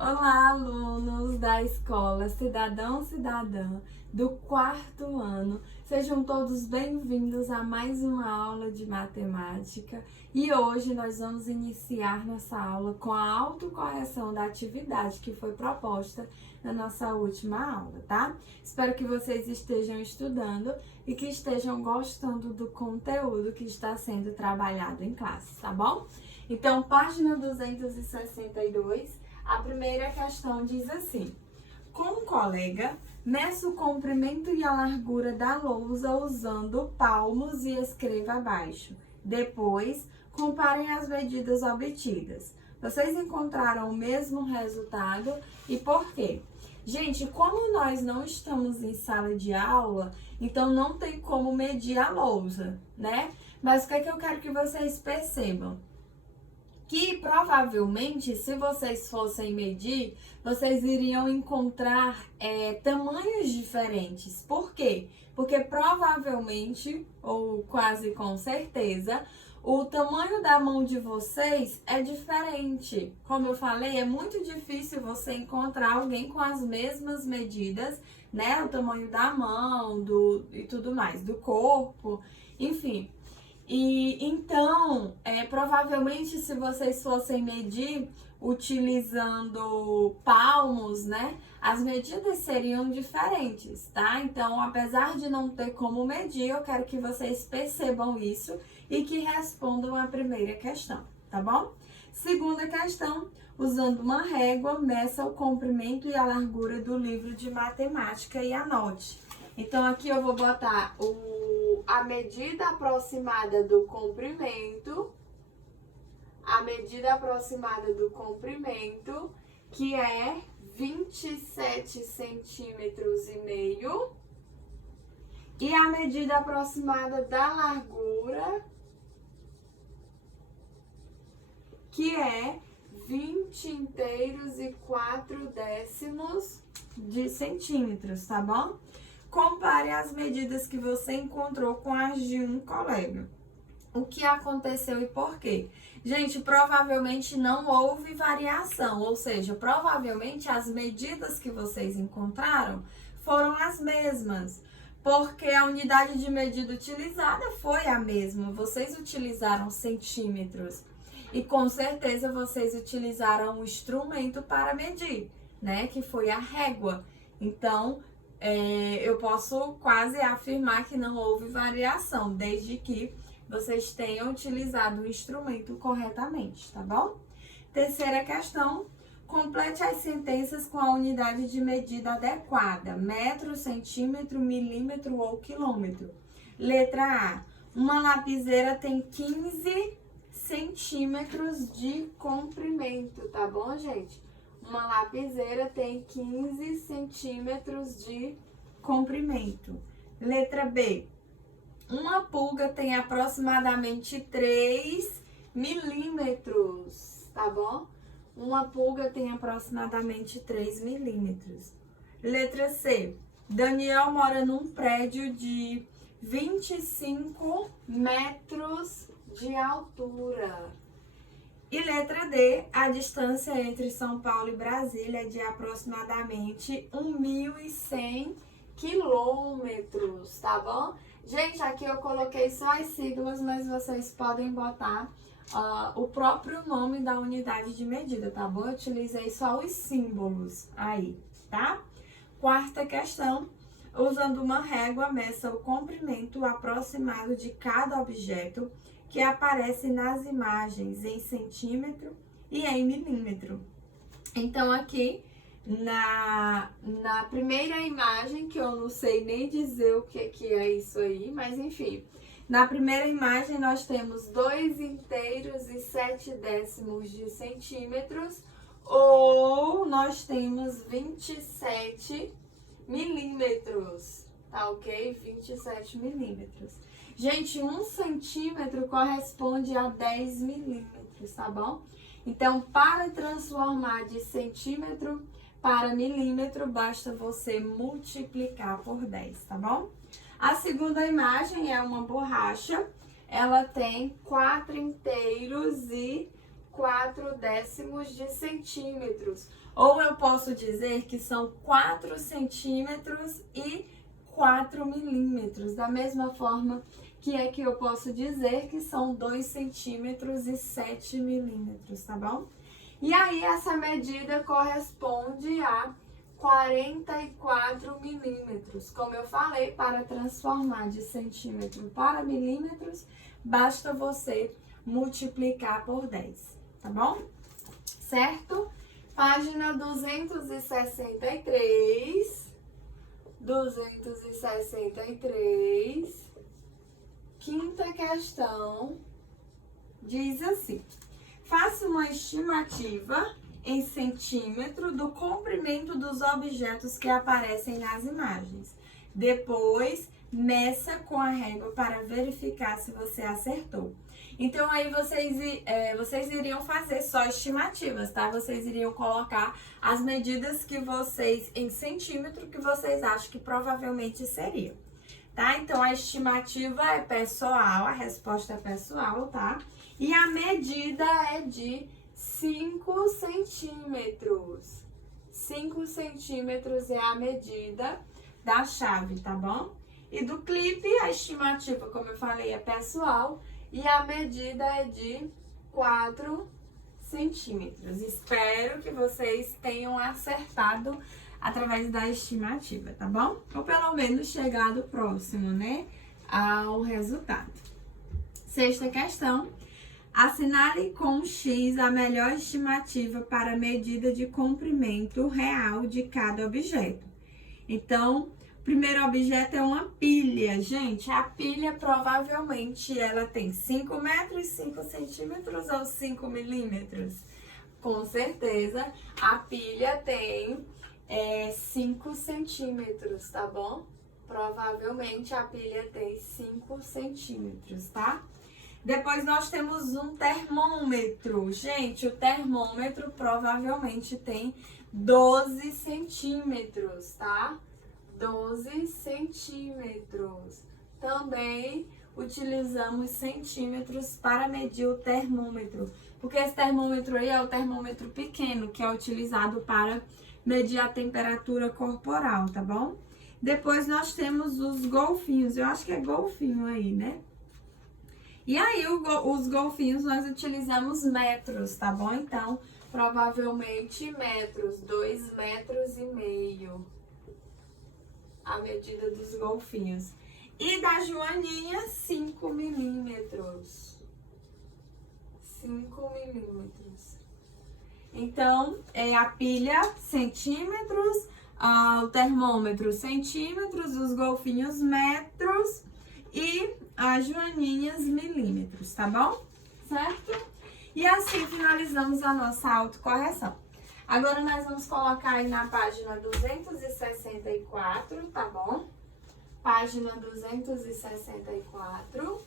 Olá, alunos da Escola Cidadão Cidadã do quarto ano. Sejam todos bem-vindos a mais uma aula de matemática. E hoje nós vamos iniciar nossa aula com a autocorreção da atividade que foi proposta na nossa última aula, tá? Espero que vocês estejam estudando e que estejam gostando do conteúdo que está sendo trabalhado em classe, tá bom? Então, página 262. A primeira questão diz assim: com um colega, meça o comprimento e a largura da lousa usando palmos e escreva abaixo. Depois, comparem as medidas obtidas. Vocês encontraram o mesmo resultado e por quê? Gente, como nós não estamos em sala de aula, então não tem como medir a lousa, né? Mas o que é que eu quero que vocês percebam? Que provavelmente, se vocês fossem medir, vocês iriam encontrar tamanhos diferentes. Por quê? Porque provavelmente, ou quase com certeza, o tamanho da mão de vocês é diferente. Como eu falei, é muito difícil você encontrar alguém com as mesmas medidas, né? O tamanho da mão, e tudo mais, do corpo, enfim. E então, provavelmente, se vocês fossem medir utilizando palmos, né, as medidas seriam diferentes, tá? Então, apesar de não ter como medir, eu quero que vocês percebam isso e que respondam a primeira questão, tá bom? Segunda questão, usando uma régua, meça o comprimento e a largura do livro de matemática e anote. Então, aqui eu vou botar a medida aproximada do comprimento, que é 27 centímetros e meio, e a medida aproximada da largura, que é 20,4 de centímetros, tá bom? Compare as medidas que você encontrou com as de um colega. O que aconteceu e por quê? Gente, provavelmente não houve variação, ou seja, provavelmente as medidas que vocês encontraram foram as mesmas, porque a unidade de medida utilizada foi a mesma. Vocês utilizaram centímetros e com certeza vocês utilizaram um instrumento para medir, né? Que foi a régua. Então, eu posso quase afirmar que não houve variação, desde que vocês tenham utilizado o instrumento corretamente, tá bom? Terceira questão, complete as sentenças com a unidade de medida adequada, metro, centímetro, milímetro ou quilômetro. Letra A, uma lapiseira tem 15 centímetros de comprimento, tá bom, gente? Uma lapiseira tem 15 centímetros de comprimento. Letra B. Uma pulga tem aproximadamente 3 milímetros, tá bom? Uma pulga tem aproximadamente 3 milímetros. Letra C. Daniel mora num prédio de 25 metros de altura. E letra D, a distância entre São Paulo e Brasília é de aproximadamente 1.100 quilômetros, tá bom? Gente, aqui eu coloquei só as siglas, mas vocês podem botar o próprio nome da unidade de medida, tá bom? Eu utilizei só os símbolos aí, tá? Quarta questão, usando uma régua, meça o comprimento aproximado de cada objeto que aparece nas imagens em centímetro e em milímetro. Então, aqui, na primeira imagem, que eu não sei nem dizer o que é isso aí, mas enfim. Na primeira imagem, nós temos 2,7 de centímetros, ou nós temos 27 milímetros, tá ok? 27 milímetros. Gente, 1 centímetro corresponde a 10 milímetros, tá bom? Então, para transformar de centímetro para milímetro, basta você multiplicar por 10, tá bom? A segunda imagem é uma borracha. Ela tem 4,4 4/10 de centímetros. Ou eu posso dizer que são 4 centímetros e 4 milímetros. Da mesma forma que eu posso dizer que são 2 centímetros e 7 milímetros, tá bom? E aí, essa medida corresponde a 44 milímetros. Como eu falei, para transformar de centímetro para milímetros, basta você multiplicar por 10, tá bom? Certo? Página 263. 263. Quinta questão. Diz assim: faça uma estimativa em centímetro do comprimento dos objetos que aparecem nas imagens. Depois, meça com a régua para verificar se você acertou. Então, aí vocês iriam fazer só estimativas, tá? Vocês iriam colocar as medidas que vocês, em centímetro, que vocês acham que provavelmente seriam, tá? Então, a estimativa é pessoal, a resposta é pessoal, tá? E a medida é de 5 centímetros. 5 centímetros é a medida da chave, tá bom? E do clipe, a estimativa, como eu falei, é pessoal. E a medida é de 4 centímetros. Espero que vocês tenham acertado através da estimativa, tá bom? Ou pelo menos chegado próximo, né, ao resultado. Sexta questão. Assinale com X a melhor estimativa para a medida de comprimento real de cada objeto. Então, o primeiro objeto é uma pilha. Gente, a pilha provavelmente ela tem 5 metros, 5 centímetros ou 5 milímetros. Com certeza, a pilha tem 5 centímetros, tá bom? Provavelmente a pilha tem 5 centímetros, tá? Depois nós temos um termômetro. Gente, o termômetro provavelmente tem 12 centímetros, tá? 12 centímetros. Também utilizamos centímetros para medir o termômetro, porque esse termômetro aí é o termômetro pequeno, que é utilizado para medir a temperatura corporal, tá bom? Depois nós temos os golfinhos, eu acho que é golfinho aí, né? E aí, os golfinhos nós utilizamos metros, tá bom? Então, provavelmente metros, 2,5 metros. A medida dos golfinhos. E da joaninha, 5 milímetros. 5 milímetros. Então, a pilha, centímetros, o termômetro, centímetros, os golfinhos, metros e as joaninhas, milímetros, tá bom? Certo? E assim finalizamos a nossa autocorreção. Agora, nós vamos colocar aí na página 264, tá bom? Página 264.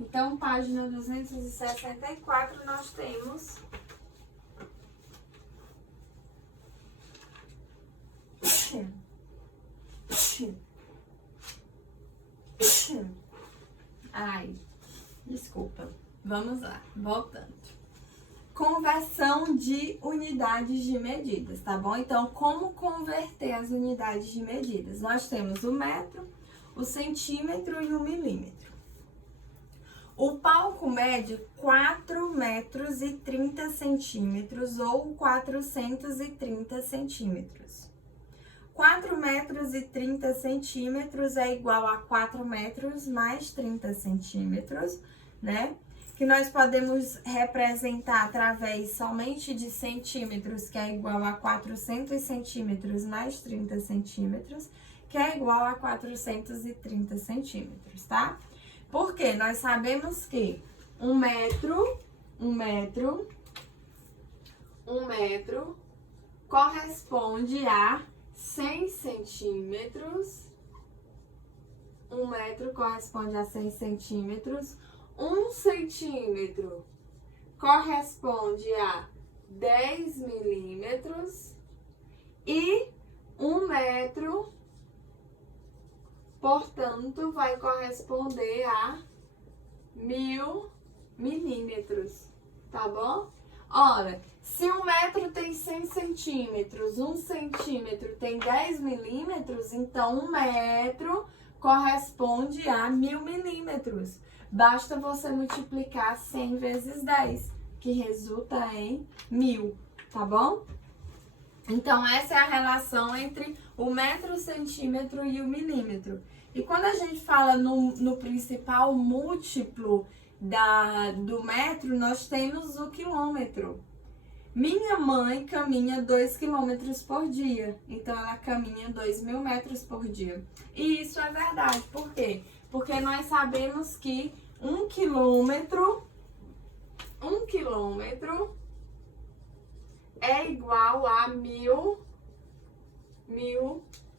Então, página 264, nós temos ai, desculpa. Vamos lá, voltando. Conversão de unidades de medidas, tá bom? Então, como converter as unidades de medidas? Nós temos o metro, o centímetro e o milímetro. O palco mede 4 metros e 30 centímetros ou 430 centímetros. 4 metros e 30 centímetros é igual a 4 metros mais 30 centímetros, né? Que nós podemos representar através somente de centímetros, que é igual a 400 centímetros mais 30 centímetros, que é igual a 430 centímetros, tá? Porque nós sabemos que um metro corresponde a 100 centímetros. 1 metro corresponde a 100 centímetros. 1 centímetro corresponde a 10 milímetros. E 1 metro, portanto, vai corresponder a 1000 milímetros, tá bom? Ora, se 1 metro tem 100 centímetros, 1 centímetro tem 10 milímetros, então 1 metro corresponde a 1000 milímetros. Basta você multiplicar 100 vezes 10, que resulta em 1000, tá bom? Então, essa é a relação entre o metro, o centímetro e o milímetro. E quando a gente fala no principal múltiplo do metro, nós temos o quilômetro. Minha mãe caminha 2 quilômetros por dia. Então, ela caminha 2.000 metros por dia. E isso é verdade. Por quê? Porque nós sabemos que 1 quilômetro é igual a 1000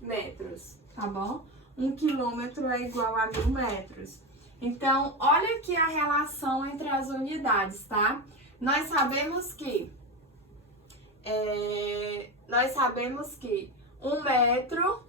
metros, tá bom? 1 quilômetro é igual a 1000 metros. Então, olha aqui a relação entre as unidades, tá? Nós sabemos que 1 metro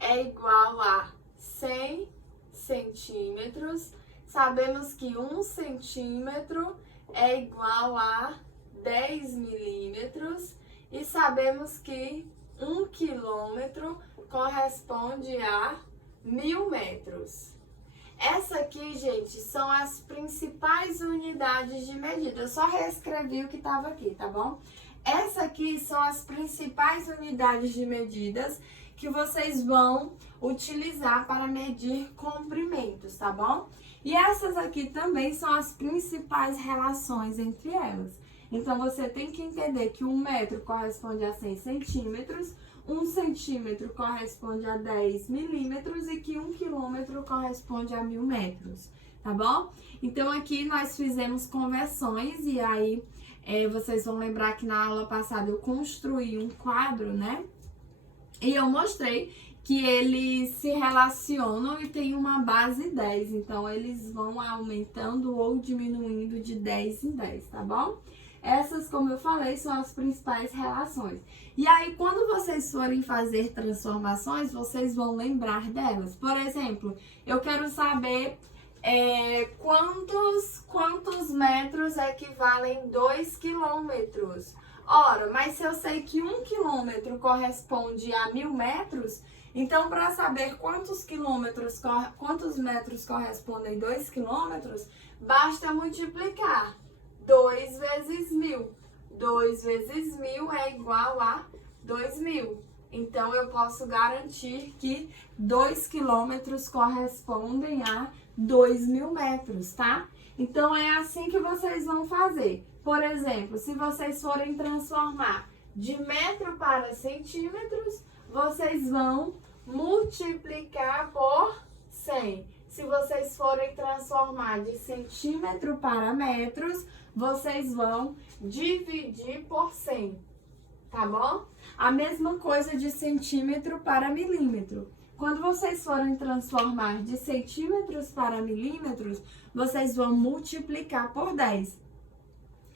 é igual a 100 centímetros. Sabemos que 1 centímetro é igual a 10 milímetros e sabemos que 1 quilômetro corresponde a 1000 metros. Essa aqui, gente, são as principais unidades de medida. Eu só reescrevi o que estava aqui, tá bom? Essa aqui são as principais unidades de medidas que vocês vão utilizar para medir comprimentos, tá bom? E essas aqui também são as principais relações entre elas. Então, você tem que entender que 1 metro corresponde a 100 centímetros, 1 centímetro corresponde a 10 milímetros e que 1 quilômetro corresponde a 1000 metros, tá bom? Então, aqui nós fizemos conversões e aí vocês vão lembrar que na aula passada eu construí um quadro, né? E eu mostrei que eles se relacionam e tem uma base 10, então eles vão aumentando ou diminuindo de 10 em 10, tá bom? Essas, como eu falei, são as principais relações. E aí, quando vocês forem fazer transformações, vocês vão lembrar delas. Por exemplo, eu quero saber quantos metros equivalem 2 quilômetros. Ora, mas se eu sei que 1 quilômetro corresponde a 1000 metros, então, para saber quantos metros correspondem 2 quilômetros, basta multiplicar 2 vezes 1000. 2 vezes 1000 é igual a 2000. Então, eu posso garantir que 2 quilômetros correspondem a 2000 metros, tá? Então, é assim que vocês vão fazer. Por exemplo, se vocês forem transformar de metro para centímetros, vocês vão multiplicar por 100. Se vocês forem transformar de centímetro para metros, vocês vão dividir por 100, tá bom? A mesma coisa de centímetro para milímetro. Quando vocês forem transformar de centímetros para milímetros, vocês vão multiplicar por 10.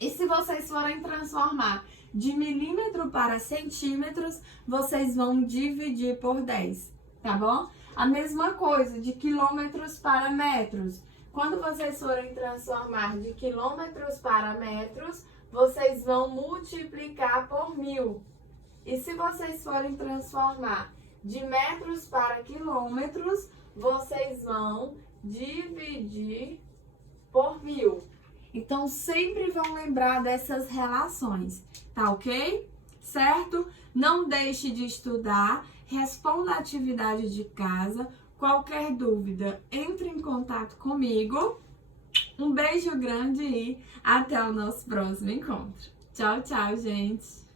E se vocês forem transformar de milímetro para centímetros, vocês vão dividir por 10, tá bom? A mesma coisa de quilômetros para metros. Quando vocês forem transformar de quilômetros para metros, vocês vão multiplicar por 1000. E se vocês forem transformar de metros para quilômetros, vocês vão dividir por 1000. Então, sempre vão lembrar dessas relações, tá ok? Certo? Não deixe de estudar, responda a atividade de casa. Qualquer dúvida, entre em contato comigo. Um beijo grande e até o nosso próximo encontro. Tchau, tchau, gente!